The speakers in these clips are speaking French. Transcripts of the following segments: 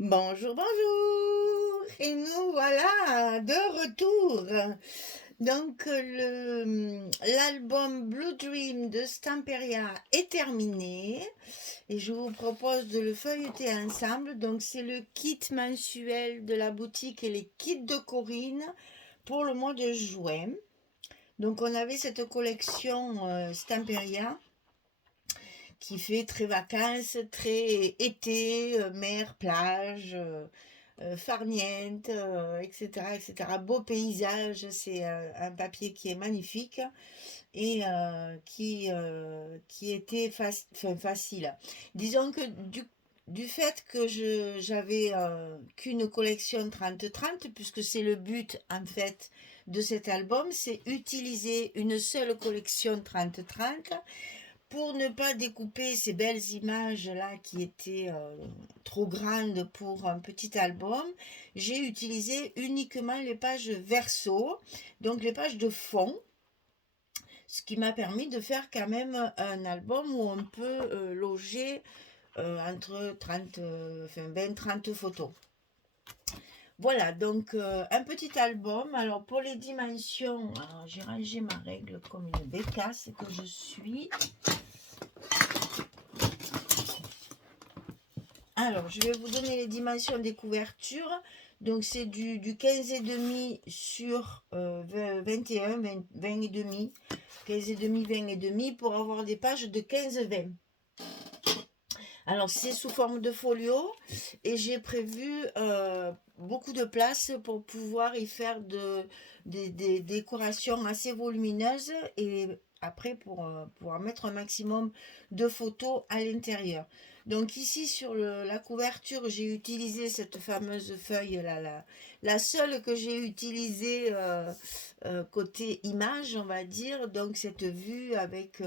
Bonjour, bonjour! Et nous voilà de retour. Donc l'album Blue Dream de Stamperia est terminé et je vous propose de le feuilleter ensemble. Donc c'est le kit mensuel de la boutique et les kits de Corinne pour le mois de juin. Donc on avait cette collection Stamperia qui fait très vacances, très été, mer, plage, farniente, etc., etc. Beau paysage, c'est un papier qui est magnifique et qui était facile. Disons que du fait que j'avais qu'une collection 30-30, puisque c'est le but en fait de cet album, c'est utiliser une seule collection 30-30 pour ne pas découper ces belles images-là qui étaient trop grandes pour un petit album, j'ai utilisé uniquement les pages verso, donc les pages de fond, ce qui m'a permis de faire quand même un album où on peut loger entre 30, enfin 20-30 photos. Voilà, donc un petit album. Alors pour les dimensions, j'ai rangé ma règle comme une bécasse que je suis. Alors, je vais vous donner les dimensions des couvertures. Donc, c'est du 15,5 sur 21, 20 et demi. 15 et demi, 20 et demi pour avoir des pages de 15-20. Alors, c'est sous forme de folio et j'ai prévu beaucoup de place pour pouvoir y faire des décorations assez volumineuses et après pour pouvoir mettre un maximum de photos à l'intérieur. Donc ici sur la couverture, j'ai utilisé cette fameuse feuille là, la seule que j'ai utilisée côté image, on va dire. Donc cette vue avec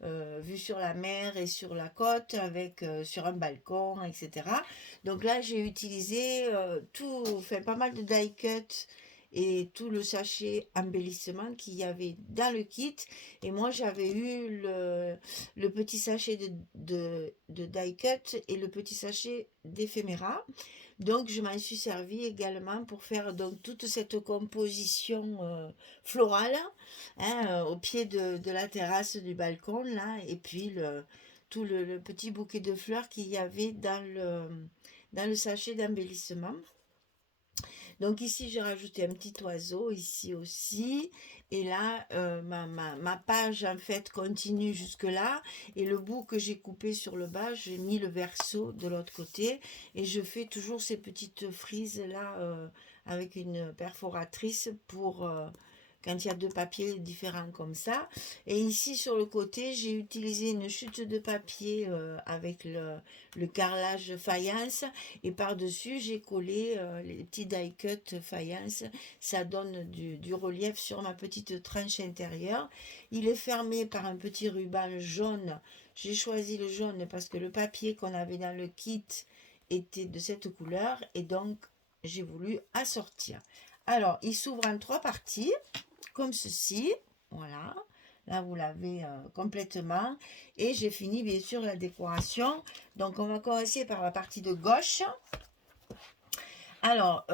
vue sur la mer et sur la côte avec sur un balcon, etc. Donc là, j'ai utilisé enfin pas mal de die cut et tout le sachet embellissement qu'il y avait dans le kit. Et moi, j'avais eu le petit sachet de die cut et le petit sachet d'éphéméra. Donc, je m'en suis servi également pour faire donc toute cette composition florale, hein, au pied de la terrasse du balcon, là, et puis tout le petit bouquet de fleurs qu'il y avait dans le sachet d'embellissement. Donc ici, j'ai rajouté un petit oiseau, ici aussi. Et là, ma page, en fait, continue jusque-là. Et le bout que j'ai coupé sur le bas, j'ai mis le verso de l'autre côté. Et je fais toujours ces petites frises-là avec une perforatrice pour quand il y a deux papiers différents comme ça. Et ici, sur le côté, j'ai utilisé une chute de papier avec le carrelage faïence. Et par-dessus, j'ai collé les petits die cut faïence. Ça donne du relief sur ma petite tranche intérieure. Il est fermé par un petit ruban jaune. J'ai choisi le jaune parce que le papier qu'on avait dans le kit était de cette couleur. Et donc, j'ai voulu assortir. Alors, il s'ouvre en trois parties, comme ceci. Voilà. Là, vous l'avez complètement. Et j'ai fini, bien sûr, la décoration. Donc, on va commencer par la partie de gauche. Alors,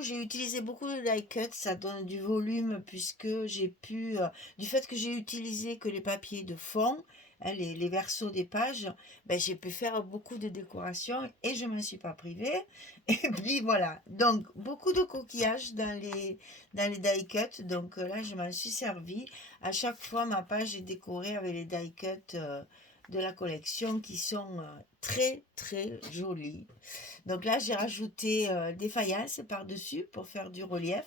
j'ai utilisé beaucoup de die cut, ça donne du volume puisque j'ai pu, du fait que j'ai utilisé que les papiers de fond, hein, les versos des pages, ben, j'ai pu faire beaucoup de décorations et je ne me suis pas privée. Et puis voilà, donc beaucoup de coquillages dans les die cut, donc là je m'en suis servi. À chaque fois, ma page est décorée avec les die cut de la collection qui sont très très jolies. Donc là, j'ai rajouté des faïences par-dessus pour faire du relief.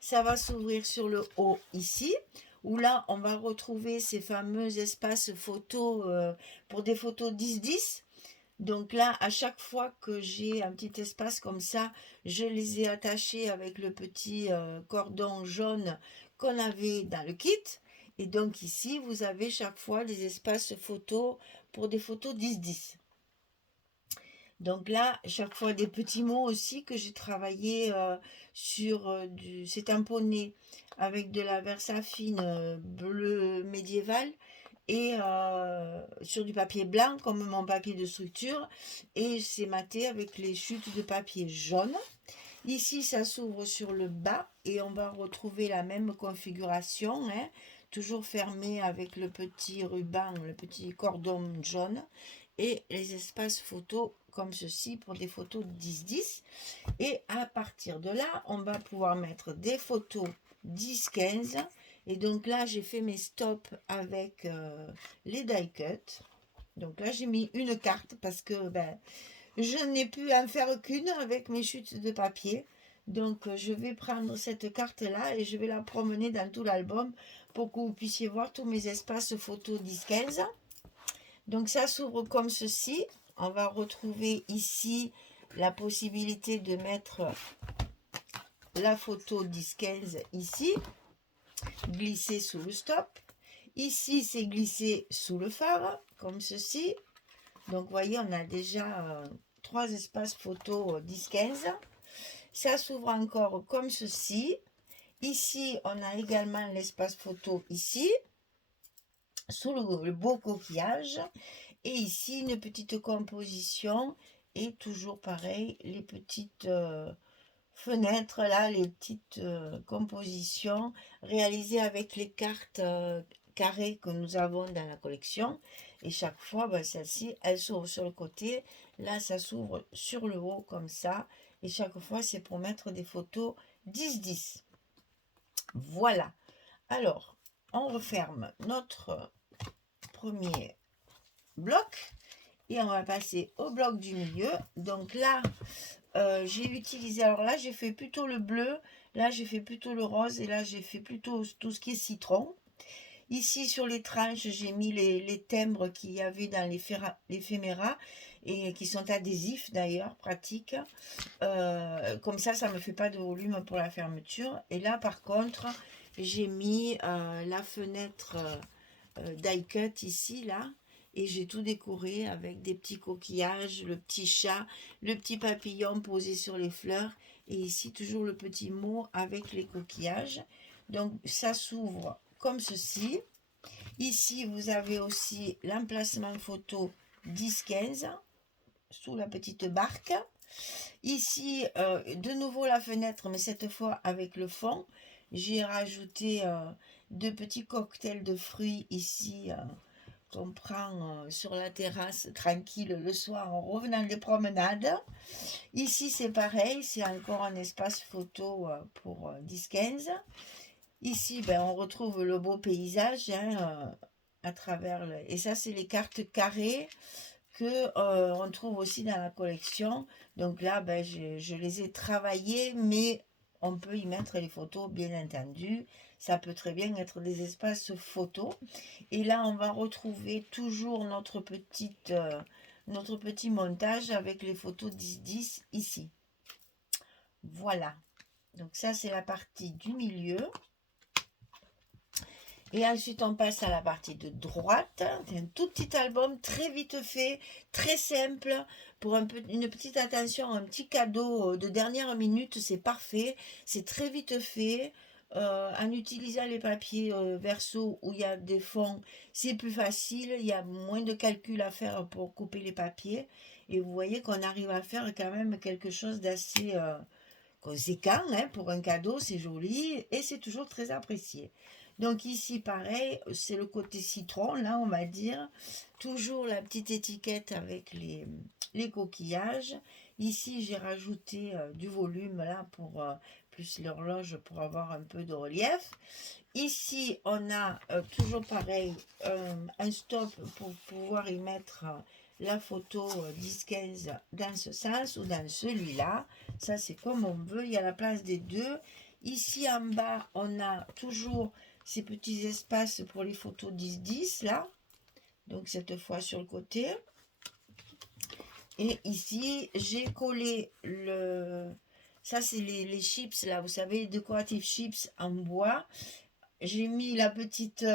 Ça va s'ouvrir sur le haut ici, où là, on va retrouver ces fameux espaces photos pour des photos 10-10. Donc là, à chaque fois que j'ai un petit espace comme ça, je les ai attachés avec le petit cordon jaune qu'on avait dans le kit. Et donc ici, vous avez chaque fois des espaces photos pour des photos 10-10. Donc là, chaque fois des petits mots aussi que j'ai travaillé sur c'est tamponné avec de la Versafine bleu médiéval et sur du papier blanc comme mon papier de structure, et c'est maté avec les chutes de papier jaune. Ici, ça s'ouvre sur le bas et on va retrouver la même configuration, hein, toujours fermé avec le petit ruban, le petit cordon jaune, et les espaces photos comme ceci pour des photos 10-10. Et à partir de là, on va pouvoir mettre des photos 10-15. Et donc là, j'ai fait mes stops avec les die cut. Donc là, j'ai mis une carte parce que je n'ai pu en faire qu'une avec mes chutes de papier. Donc je vais prendre cette carte-là et je vais la promener dans tout l'album pour que vous puissiez voir tous mes espaces photos 10-15. Donc ça s'ouvre comme ceci. On va retrouver ici la possibilité de mettre la photo 10-15 ici, glisser sous le stop. Ici, c'est glissé sous le phare, comme ceci. Donc, vous voyez, on a déjà 3 espaces photo 10-15. Ça s'ouvre encore comme ceci. Ici, on a également l'espace photo ici, sous le beau coquillage. Et ici, une petite composition. Et toujours pareil, les petites fenêtres, là, les petites compositions réalisées avec les cartes carrées que nous avons dans la collection. Et chaque fois, celle-ci, elle s'ouvre sur le côté. Là, ça s'ouvre sur le haut comme ça. Et chaque fois, c'est pour mettre des photos 10-10. Voilà. Alors, on referme notre premier bloc. Et on va passer au bloc du milieu. Donc là, j'ai utilisé, alors là j'ai fait plutôt le bleu, là j'ai fait plutôt le rose, et là j'ai fait plutôt tout ce qui est citron. Ici sur les tranches, j'ai mis les timbres qu'il y avait dans l'éphéméra et qui sont adhésifs d'ailleurs, pratiques. Comme ça ne me fait pas de volume pour la fermeture. Et là par contre, j'ai mis la fenêtre die cut ici, là. Et j'ai tout décoré avec des petits coquillages, le petit chat, le petit papillon posé sur les fleurs. Et ici, toujours le petit mot avec les coquillages. Donc, ça s'ouvre comme ceci. Ici, vous avez aussi l'emplacement photo 10-15 sous la petite barque. Ici, de nouveau la fenêtre, mais cette fois avec le fond. J'ai rajouté 2 petits cocktails de fruits ici qu'on prend sur la terrasse tranquille le soir en revenant des promenades. Ici c'est pareil, c'est encore un espace photo pour 10-15. Ici on retrouve le beau paysage à travers et ça c'est les cartes carrées que on trouve aussi dans la collection. Donc là je les ai travaillées, mais on peut y mettre les photos bien entendu. Ça peut très bien être des espaces photos. Et là, on va retrouver toujours notre petit montage avec les photos 10-10 ici. Voilà. Donc ça, c'est la partie du milieu. Et ensuite, on passe à la partie de droite. C'est un tout petit album, très vite fait, très simple. Pour une petite attention, un petit cadeau de dernière minute, c'est parfait. C'est très vite fait. En utilisant les papiers verso où il y a des fonds, c'est plus facile. Il y a moins de calculs à faire pour couper les papiers. Et vous voyez qu'on arrive à faire quand même quelque chose d'assez conséquent. Pour un cadeau, c'est joli et c'est toujours très apprécié. Donc ici, pareil, c'est le côté citron, là, on va dire. Toujours la petite étiquette avec les coquillages. Ici, j'ai rajouté du volume, là, pour plus l'horloge, pour avoir un peu de relief. Ici, on a toujours pareil, un stop pour pouvoir y mettre la photo 10-15 dans ce sens ou dans celui-là. Ça, c'est comme on veut, il y a la place des deux. Ici, en bas, on a toujours ces petits espaces pour les photos 10-10 là, donc cette fois sur le côté. Et ici j'ai collé ça c'est les chips là, vous savez, les décoratifs chips en bois. J'ai mis la petite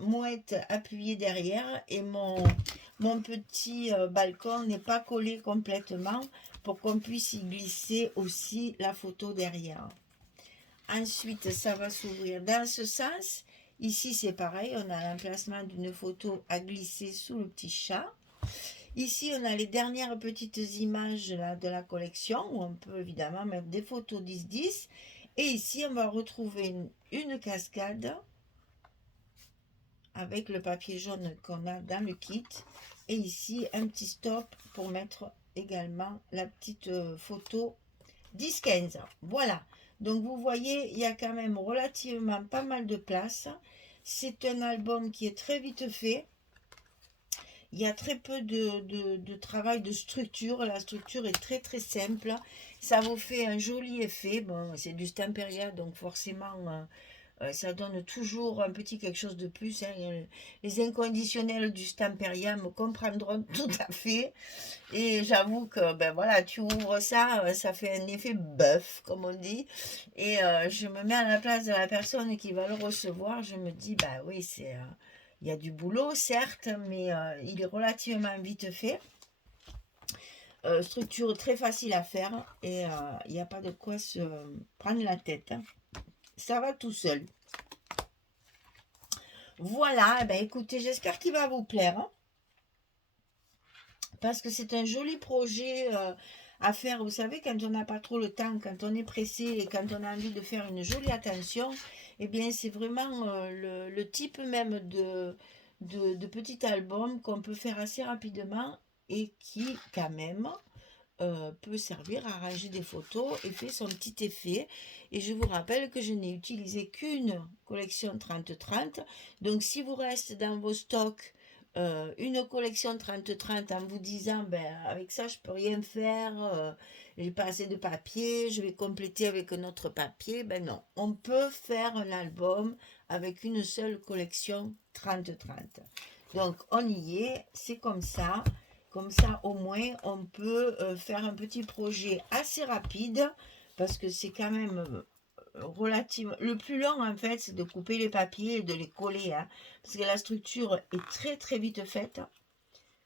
mouette appuyée derrière, et mon petit balcon n'est pas collé complètement pour qu'on puisse y glisser aussi la photo derrière. Ensuite, ça va s'ouvrir dans ce sens. Ici, c'est pareil, on a l'emplacement d'une photo à glisser sous le petit chat. Ici, on a les dernières petites images là, de la collection, où on peut évidemment mettre des photos 10-10. Et ici, on va retrouver une cascade avec le papier jaune qu'on a dans le kit. Et ici, un petit stop pour mettre également la petite photo 10-15. Voilà. Donc, vous voyez, il y a quand même relativement pas mal de place. C'est un album qui est très vite fait. Il y a très peu de travail de structure. La structure est très très simple. Ça vous fait un joli effet. Bon, c'est du Stamperia, donc forcément, ça donne toujours un petit quelque chose de plus. Hein. Les inconditionnels du Stamperia me comprendront tout à fait. Et j'avoue que, ben voilà, tu ouvres ça, ça fait un effet bœuf, comme on dit. Et je me mets à la place de la personne qui va le recevoir. Je me dis, bah oui, il y a du boulot, certes, mais il est relativement vite fait. Structure très facile à faire et il n'y a pas de quoi se prendre la tête. Hein. Ça va tout seul. Voilà, ben écoutez, j'espère qu'il va vous plaire. Hein, parce que c'est un joli projet à faire. Vous savez, quand on n'a pas trop le temps, quand on est pressé et quand on a envie de faire une jolie attention, eh bien, c'est vraiment le type même de petit album qu'on peut faire assez rapidement et qui, quand même, peut servir à ranger des photos et fait son petit effet. Et je vous rappelle que je n'ai utilisé qu'une collection 30-30. Donc, si vous reste dans vos stocks une collection 30-30 en vous disant ben avec ça je peux rien faire, j'ai pas assez de papier, je vais compléter avec un autre papier, ben non, on peut faire un album avec une seule collection 30-30. Donc on y est, c'est comme ça au moins on peut faire un petit projet assez rapide parce que c'est quand même relative. Le plus long, en fait, c'est de couper les papiers et de les coller. Hein, parce que la structure est très, très vite faite.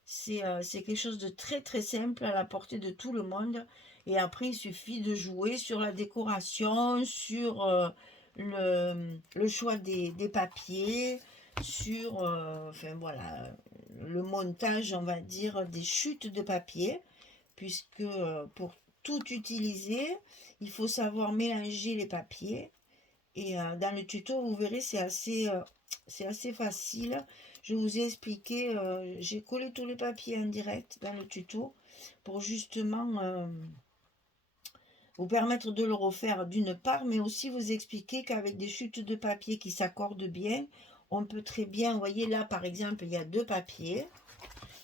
C'est quelque chose de très, très simple à la portée de tout le monde. Et après, il suffit de jouer sur la décoration, sur le choix des papiers, sur enfin, voilà, le montage, on va dire, des chutes de papier. Puisque pour tout utiliser, il faut savoir mélanger les papiers. Et dans le tuto, vous verrez, c'est assez facile. Je vous ai expliqué, j'ai collé tous les papiers en direct dans le tuto pour justement vous permettre de le refaire d'une part, mais aussi vous expliquer qu'avec des chutes de papier qui s'accordent bien, on peut très bien, vous voyez là par exemple, il y a deux papiers,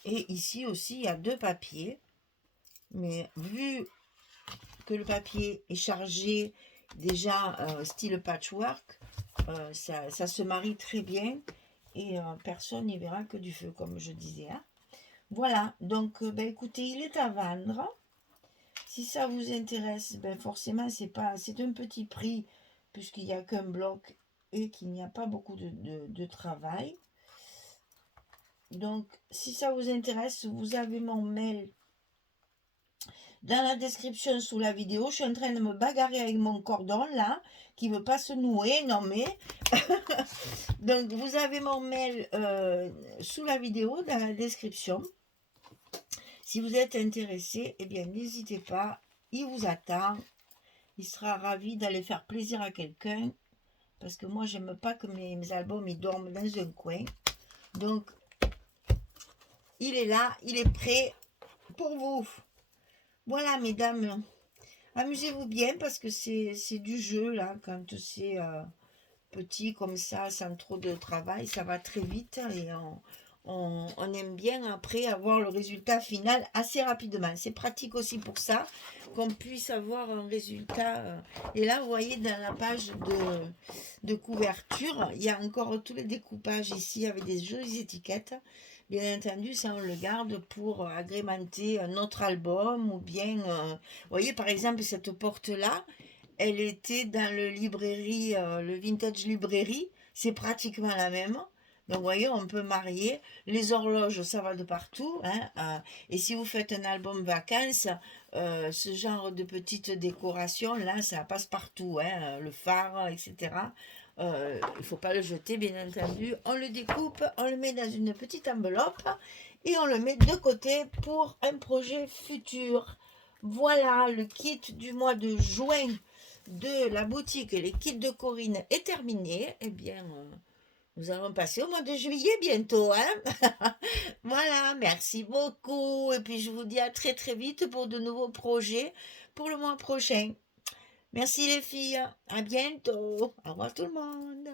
et ici aussi il y a deux papiers, mais vu que le papier est chargé déjà style patchwork, ça se marie très bien et personne n'y verra que du feu, comme je disais. Hein. Voilà, donc ben, écoutez, il est à vendre. Si ça vous intéresse, ben, forcément, c'est un petit prix puisqu'il n'y a qu'un bloc et qu'il n'y a pas beaucoup de travail. Donc, si ça vous intéresse, vous avez mon mail dans la description sous la vidéo. Je suis en train de me bagarrer avec mon cordon là, qui ne veut pas se nouer, non mais. Donc vous avez mon mail sous la vidéo, dans la description. Si vous êtes intéressé, eh bien n'hésitez pas, il vous attend. Il sera ravi d'aller faire plaisir à quelqu'un. Parce que moi, j'aime pas que mes albums ils dorment dans un coin. Donc, il est là, il est prêt pour vous. Voilà, mesdames. Amusez-vous bien parce que c'est du jeu, là, quand c'est petit comme ça, sans trop de travail, ça va très vite et on aime bien après avoir le résultat final assez rapidement. C'est pratique aussi pour ça, qu'on puisse avoir un résultat. Et là, vous voyez, dans la page de couverture, il y a encore tous les découpages ici avec des jolies étiquettes. Bien entendu, ça on le garde pour agrémenter un autre album ou bien, vous voyez par exemple cette porte-là, elle était dans le Vintage Librairie, c'est pratiquement la même. Donc vous voyez, on peut marier. Les horloges, ça va de partout. Hein, et si vous faites un album vacances, ce genre de petites décorations, là, ça passe partout. Hein, le phare, etc. Il ne faut pas le jeter, bien entendu. On le découpe, on le met dans une petite enveloppe et on le met de côté pour un projet futur. Voilà, le kit du mois de juin de la boutique Les Kits de Corinne est terminé. Eh bien, nous allons passer au mois de juillet bientôt, hein. Voilà, merci beaucoup. Et puis je vous dis à très très vite pour de nouveaux projets pour le mois prochain. Merci les filles, à bientôt. Au revoir tout le monde.